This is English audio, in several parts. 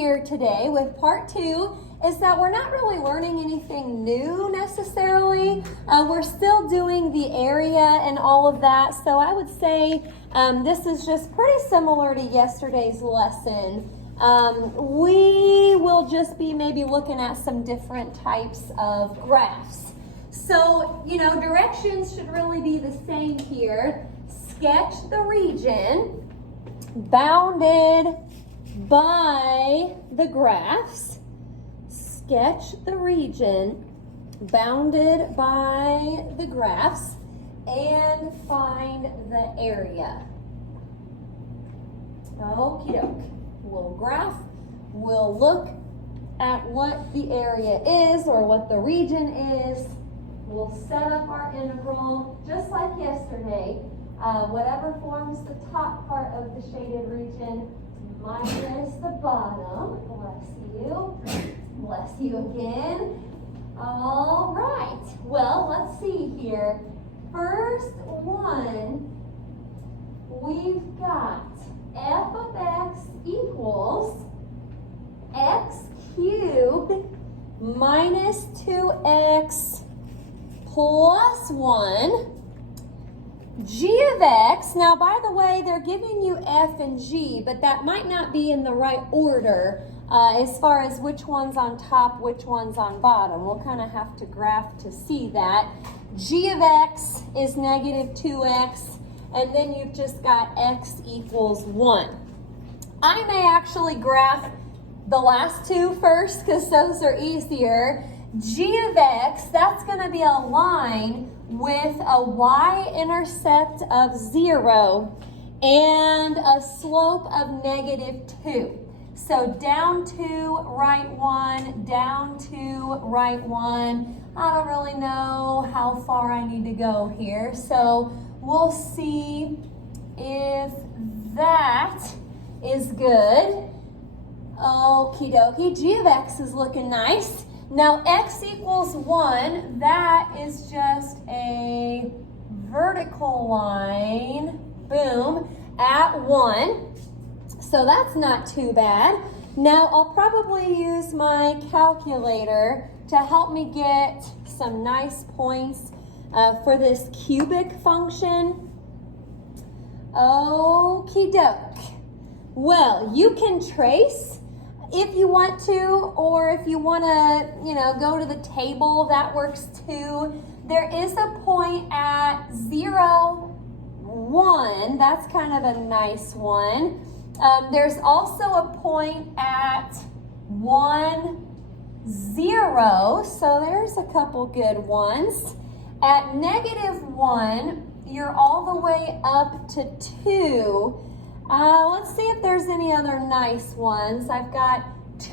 here today with part 2 is that we're not really learning anything new necessarily. We're still doing the area and all of that. So I would say this is just pretty similar to yesterday's lesson. We will just be maybe looking at some different types of graphs. So, directions should really be the same here. Sketch the region bounded by the graphs. Sketch the region bounded by the graphs and find the area. Okie doke. We'll graph. We'll look at what the area is or what the region is. We'll set up our integral just like yesterday. Whatever forms the top part of the shaded region minus the bottom. Bless you. Bless you again. All right. Well, let's see here. First one, we've got f of x equals x cubed minus 2x plus 1. G of x, now by the way, they're giving you f and g, but that might not be in the right order as far as which one's on top, which one's on bottom. We'll kind of have to graph to see that. G of x is negative 2x, and then you've just got x equals 1. I may actually graph the last two first because those are easier. G of x, that's going to be a line with a y-intercept of 0 and a slope of negative 2. So down 2, right 1, down 2, right 1. I don't really know how far I need to go here. So we'll see if that is good. Okie dokie. G of x is looking nice. Now x equals 1, that is just a vertical line, boom, at 1. So that's not too bad. Now I'll probably use my calculator to help me get some nice points for this cubic function. Okie doke. Well, you can trace if you want to, or if you want to, go to the table, that works too. There is a point at 0, 1. That's kind of a nice one. There's also a point at 1, 0. So there's a couple good ones. At negative 1, you're all the way up to 2. Let's see if there's any other nice ones. I've got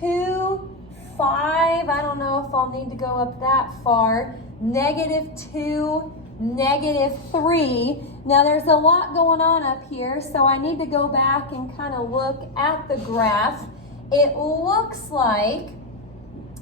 2, 5. I don't know if I'll need to go up that far. Negative 2, negative 3. Now there's a lot going on up here, so I need to go back and kind of look at the graph. It looks like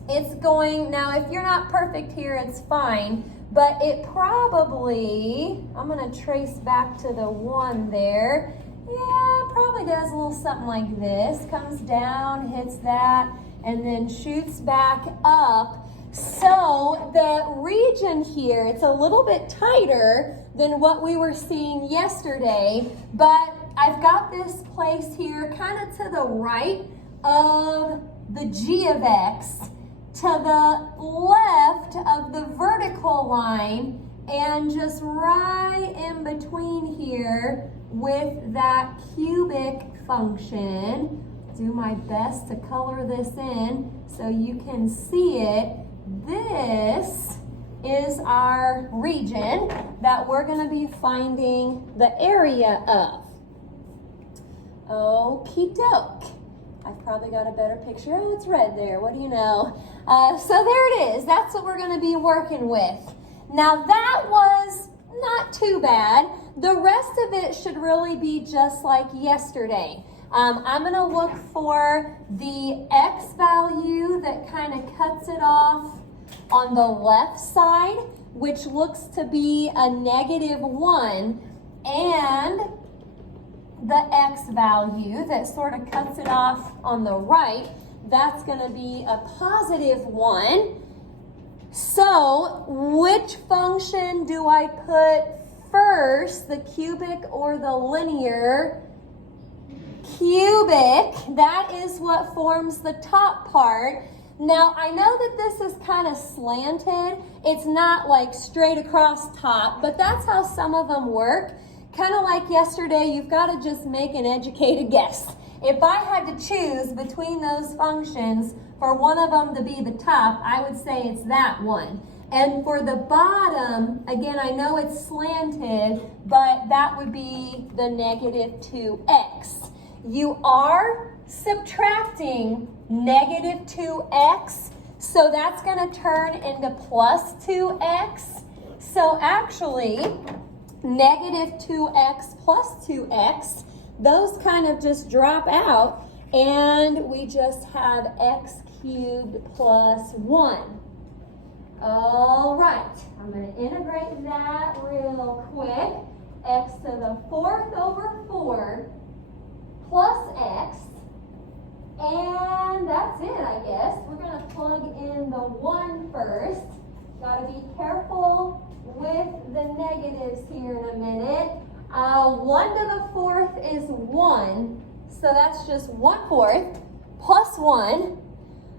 it's going, now if you're not perfect here, it's fine, but it probably, I'm going to trace back to the 1 there. Yeah, probably does a little something like this. Comes down, hits that, and then shoots back up. So the region here, it's a little bit tighter than what we were seeing yesterday, but I've got this place here kind of to the right of the G of x, to the left of the vertical line, and just right in between here with that cubic function. Do my best to color this in so you can see it. This is our region that we're going to be finding the area of. Okie doke. I've probably got a better picture. Oh, it's red there. What do you know? So there it is. That's what we're going to be working with. Now that was not too bad. The rest of it should really be just like yesterday. I'm going to look for the x value that kind of cuts it off on the left side, which looks to be a negative 1, and the x value that sort of cuts it off on the right. that's going to be a positive 1. So, which function do I put first, the cubic or the linear? Cubic, that is what forms the top part. Now, I know that this is kind of slanted. It's not like straight across top, but that's how some of them work. Kind of like yesterday, you've got to just make an educated guess. If I had to choose between those functions for one of them to be the top, I would say it's that one. And for the bottom, again, I know it's slanted, but that would be the negative 2x. You are subtracting negative 2x, so that's going to turn into plus 2x. So actually, negative 2x plus 2x, those kind of just drop out, and we just have x cubed plus 1. All right, I'm going to integrate that real quick. X to the 4th over 4 plus x, and that's it, I guess. We're going to plug in the 1 first. Got to be careful with the negatives here in a minute. 1 to the 4th is 1, so that's just 1/4 plus 1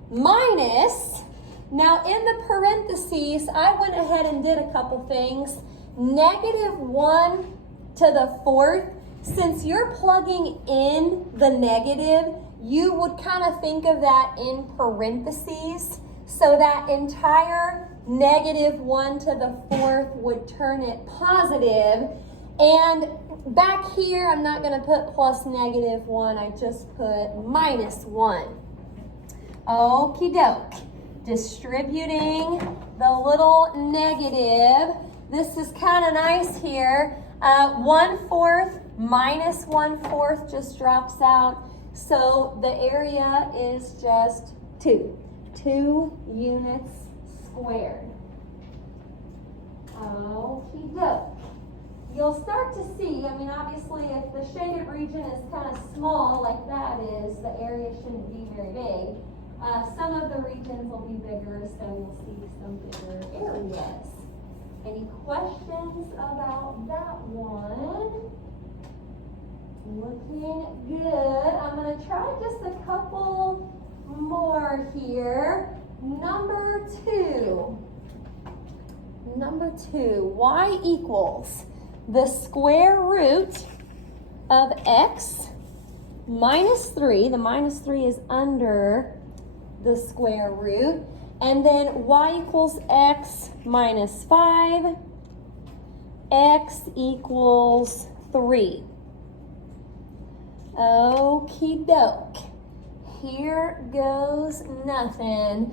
minus, now in the parentheses, I went ahead and did a couple things. Negative 1 to the 4th, since you're plugging in the negative, you would kind of think of that in parentheses. So that entire negative 1 to the 4th would turn it positive. And back here, I'm not going to put plus negative 1. I just put minus 1. Okie doke. Distributing the little negative. This is kind of nice here. 1/4 minus 1/4 just drops out. So the area is just 2. 2 units squared. Okie doke. You'll start to see, I mean, obviously, if the shaded region is kind of small like that is, the area shouldn't be very big. Some of the regions will be bigger, so you'll see some bigger areas. Any questions about that one? Looking good. I'm going to try just a couple more here. Number 2. Number 2, y equals the square root of x minus 3. The minus 3 is under the square root. And then y equals x minus 5. X equals 3. Okie doke. Here goes nothing.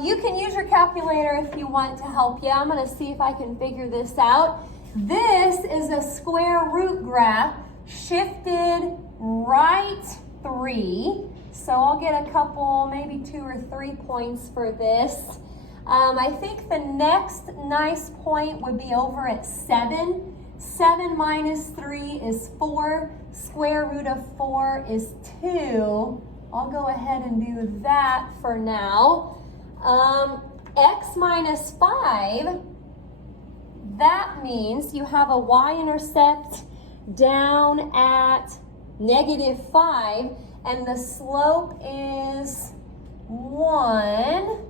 You can use your calculator if you want to help you. I'm going to see if I can figure this out. This is a square root graph shifted right 3. So I'll get a couple, maybe 2 or 3 points for this. I think the next nice point would be over at 7. 7 minus 3 is 4. Square root of 4 is 2. I'll go ahead and do that for now. X minus 5, that means you have a y-intercept down at negative 5, and the slope is 1.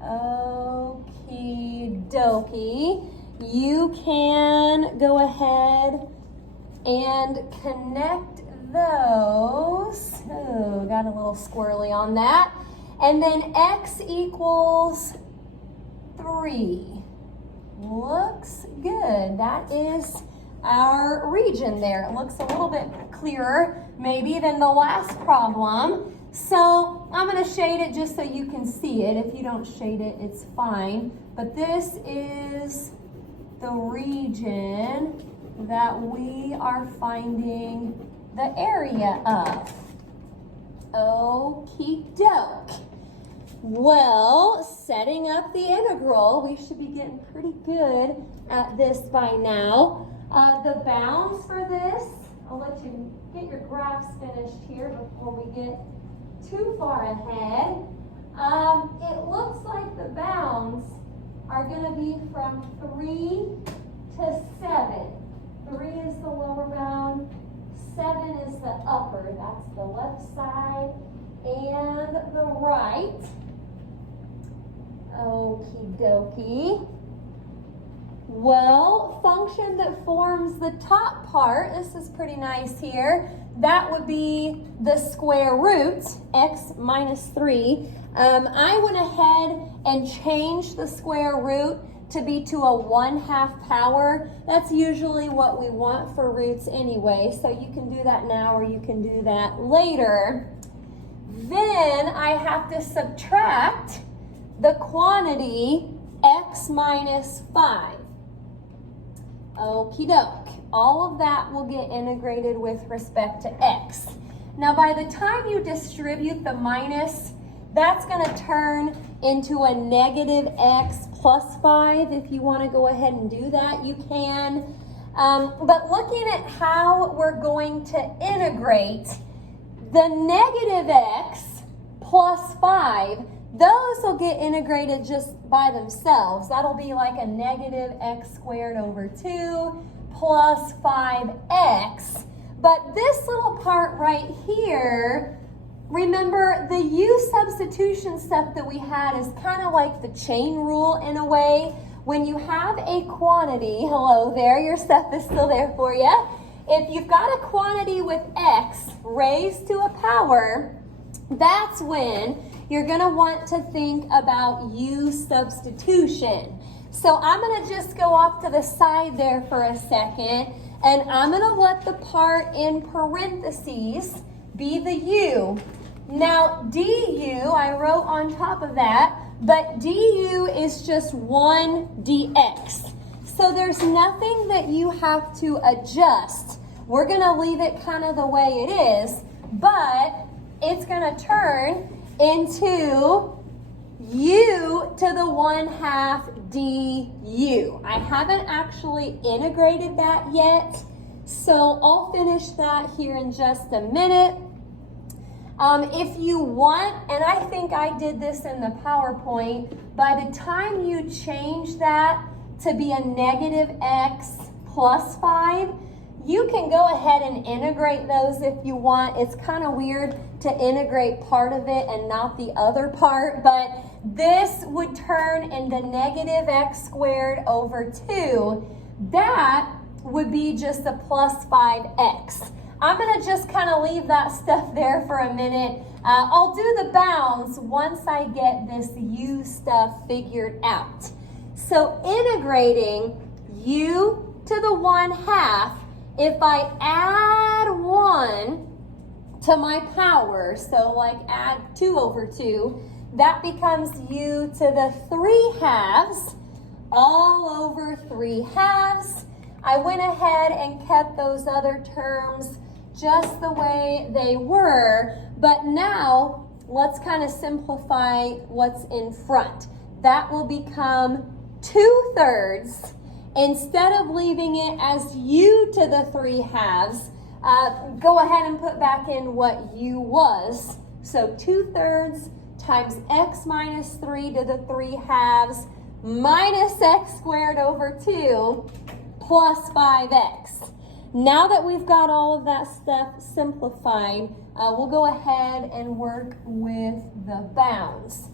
Okie dokie. You can go ahead and connect those. Oh, got a little squirrely on that. And then x equals 3. Looks good. That is our region there. It looks a little bit clearer maybe than the last problem. So I'm going to shade it just so you can see it. If you don't shade it, it's fine. But this is the region that we are finding the area of. Okie doke. Well, setting up the integral, we should be getting pretty good at this by now. The bounds for this, I'll let you get your graphs finished here before we get too far ahead. It looks like the bounds are going to be from 3 to 7. 3 is the lower bound, 7 is the upper. That's the left side and the right. Okie dokie. Well, function that forms the top part, this is pretty nice here. That would be the square root, x minus 3. I went ahead and changed the square root to be to a 1/2 power. That's usually what we want for roots anyway, so you can do that now or you can do that later. Then I have to subtract the quantity x minus 5. Okie doke. All of that will get integrated with respect to x. Now by the time you distribute the minus, that's going to turn into a negative x plus 5. If you want to go ahead and do that, you can. But looking at how we're going to integrate the negative x plus 5, those will get integrated just by themselves. That'll be like a negative x squared over 2 plus 5x. But this little part right here, remember the u substitution step that we had is kind of like the chain rule in a way. When you have a quantity, hello there, your stuff is still there for you. If you've got a quantity with x raised to a power, that's when you're going to want to think about u substitution. So I'm going to just go off to the side there for a second, and I'm going to let the part in parentheses be the u. Now du, I wrote on top of that, but du is just 1 dx. So there's nothing that you have to adjust. We're going to leave it kind of the way it is, but it's going to turn into u to the 1/2 du. I haven't actually integrated that yet, so I'll finish that here in just a minute. If you want, and I think I did this in the PowerPoint, by the time you change that to be a negative x plus 5, you can go ahead and integrate those if you want. It's kind of weird to integrate part of it and not the other part, but this would turn into negative x squared over 2. That would be just a plus 5x. I'm going to just kind of leave that stuff there for a minute. I'll do the bounds once I get this u stuff figured out. So integrating u to the 1/2, if I add 1 to my power, so like add 2 over 2, that becomes u to the 3/2 all over 3/2. I went ahead and kept those other terms just the way they were, but now let's kind of simplify what's in front. That will become 2/3. Instead of leaving it as u to the 3/2, go ahead and put back in what u was. So 2/3 times x minus 3 to the 3/2 minus x squared over 2 plus 5x. Now that we've got all of that stuff simplified, we'll go ahead and work with the bounds.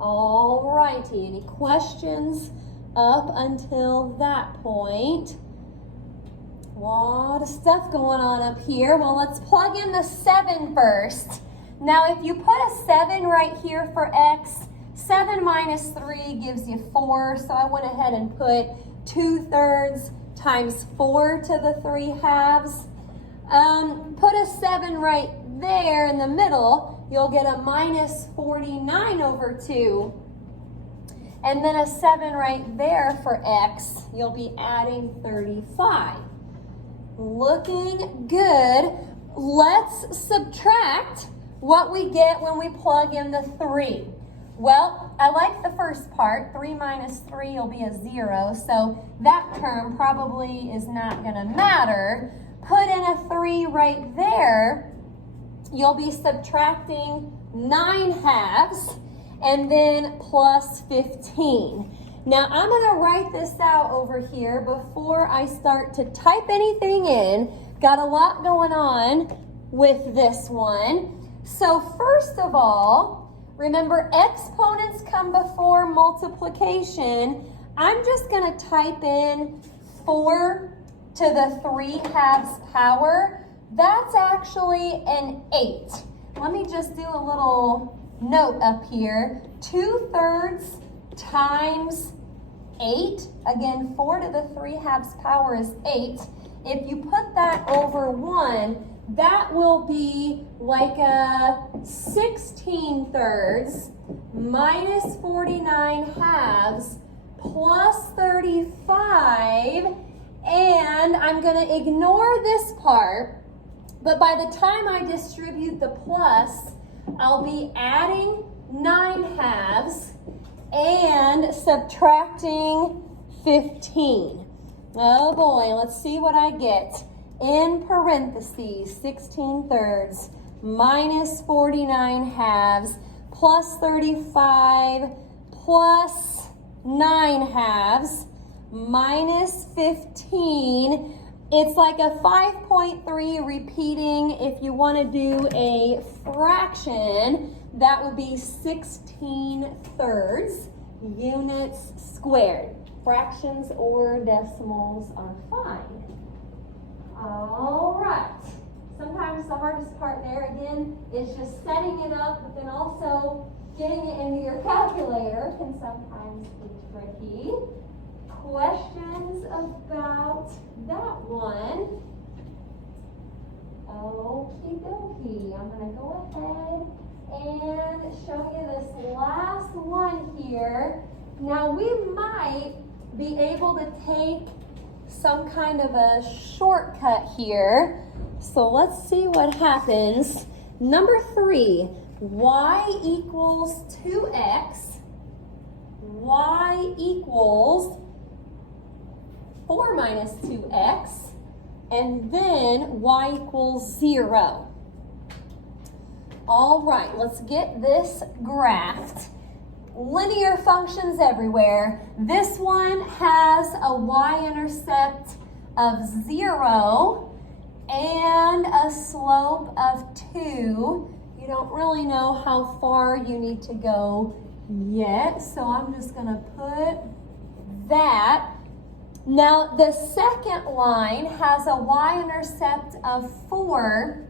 All righty, any questions up until that point? A lot of stuff going on up here. Well, let's plug in the 7 first. Now, if you put a 7 right here for x, 7 minus 3 gives you 4, so I went ahead and put 2/3 times 4 to the 3/2. Put a 7 right there in the middle, you'll get a minus 49 over 2. And then a 7 right there for x, you'll be adding 35. Looking good. Let's subtract what we get when we plug in the 3. Well, I like the first part. 3 minus 3 will be a 0, so that term probably is not going to matter. Put in a 3 right there. you'll be subtracting 9/2 and then plus 15. Now I'm gonna write this out over here before I start to type anything in. Got a lot going on with this one. So first of all, remember exponents come before multiplication. I'm just gonna type in 4 to the 3/2 power. That's actually an 8. Let me just do a little note up here. 2/3 times 8. Again, 4 to the 3/2 power is 8. If you put that over 1, that will be like a 16/3 minus 49/2 plus 35. And I'm going to ignore this part, but by the time I distribute the plus, I'll be adding 9/2 and subtracting 15. Oh boy, let's see what I get. In parentheses, 16/3 minus 49/2 plus 35 plus 9/2 minus 15. It's like a 5.3 repeating. If you want to do a fraction, that would be 16/3 units squared. Fractions or decimals are fine. All right. Sometimes the hardest part there, again, is just setting it up, but then also getting it into your calculator can sometimes be tricky. Questions about that one? Okie dokie. I'm going to go ahead and show you this last one here. Now we might be able to take some kind of a shortcut here. So let's see what happens. Number 3, y equals 2x. Y equals 4 minus 2x. And then y equals 0. All right, let's get this graphed. Linear functions everywhere. This one has a y-intercept of 0 and a slope of 2. You don't really know how far you need to go yet, so I'm just going to put that. Now, the second line has a y-intercept of 4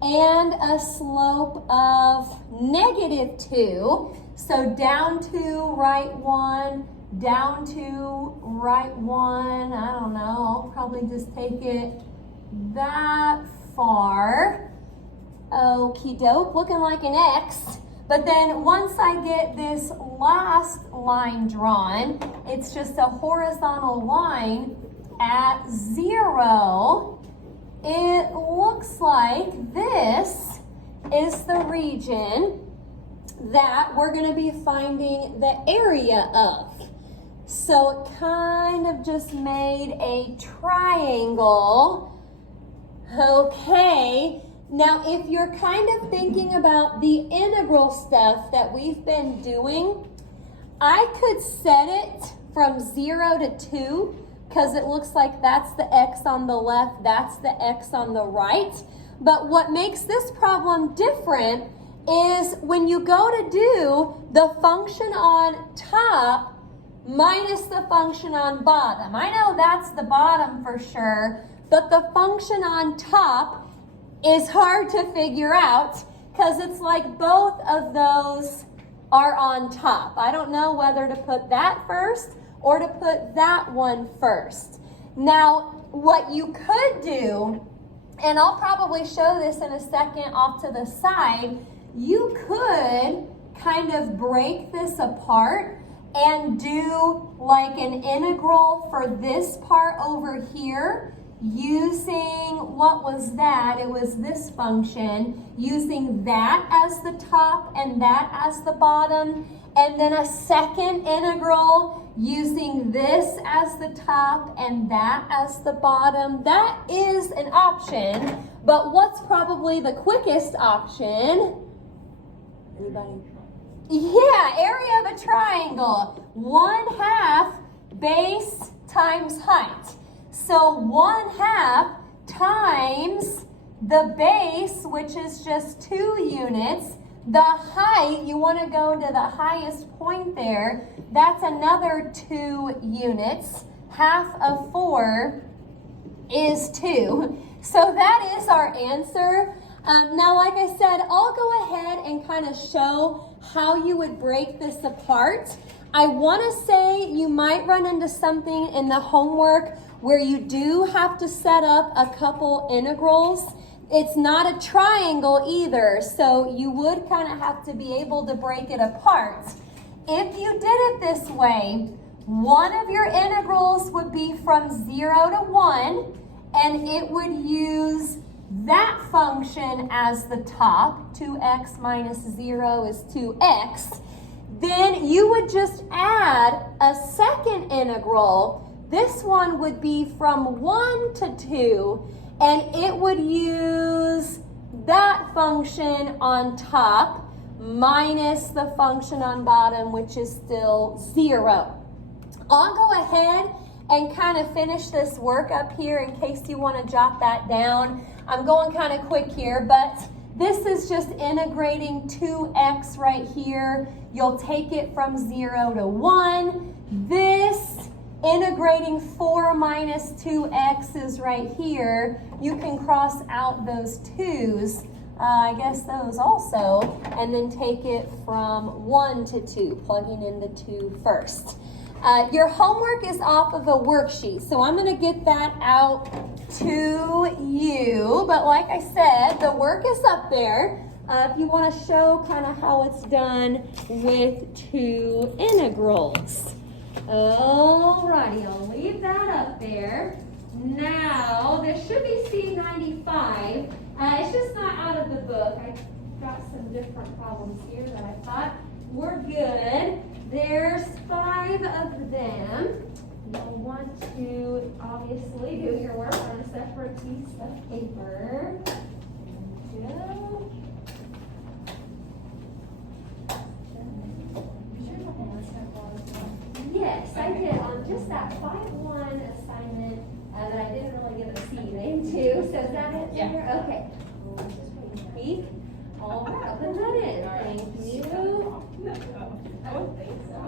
and a slope of -2. So down 2, right 1, down 2, right 1. I don't know, I'll probably just take it that far. Okie doke, looking like an X. But then once I get this last line drawn, it's just a horizontal line at 0. It looks like this is the region that we're going to be finding the area of. So it kind of just made a triangle. Okay. Now, if you're kind of thinking about the integral stuff that we've been doing, I could set it from 0 to 2 because it looks like that's the x on the left, that's the x on the right. But what makes this problem different is when you go to do the function on top minus the function on bottom. I know that's the bottom for sure, but the function on top is hard to figure out because it's like both of those are on top. I don't know whether to put that first or to put that one first. Now, what you could do, and I'll probably show this in a second off to the side, you could kind of break this apart and do like an integral for this part over here using, what was that? It was this function, using that as the top and that as the bottom, and then a second integral using this as the top and that as the bottom. That is an option, but what's probably the quickest option? Anybody? Yeah, area of a triangle. 1/2 base times height. So 1/2 times the base, which is just 2 units. The height, you want to go to the highest point there. That's another 2 units. 1/2 of 4 is 2. So that is our answer. Now, like I said, I'll go ahead and kind of show how you would break this apart. I want to say you might run into something in the homework where you do have to set up a couple integrals. It's not a triangle either, so you would kind of have to be able to break it apart. If you did it this way, one of your integrals would be from 0 to 1, and it would use that function as the top. 2x minus 0 is 2x. Then you would just add a second integral. This one would be from 1 to 2, and it would use that function on top minus the function on bottom, which is still 0. I'll go ahead and kind of finish this work up here in case you want to jot that down. I'm going kind of quick here, but this is just integrating 2x right here. You'll take it from 0 to 1. This integrating 4 minus 2x is right here. You can cross out those 2's, I guess those also, and then take it from 1 to 2, plugging in the 2 first. Your homework is off of a worksheet, so I'm going to get that out to you. But like I said, the work is up there. If you want to show kind of how it's done with 2 integrals. Alrighty, I'll leave that up there. Now, there should be C95. It's just not out of the book. I got some different problems here that I thought were good. There's 5 of them. You'll want to obviously do your work on a separate piece of paper. Yes, I did on just that 5-1 assignment that I didn't really get a C into. So is that it? Yeah. Okay. Let's just wait a peek. All right, I'll put that in. Thank you. I don't think so.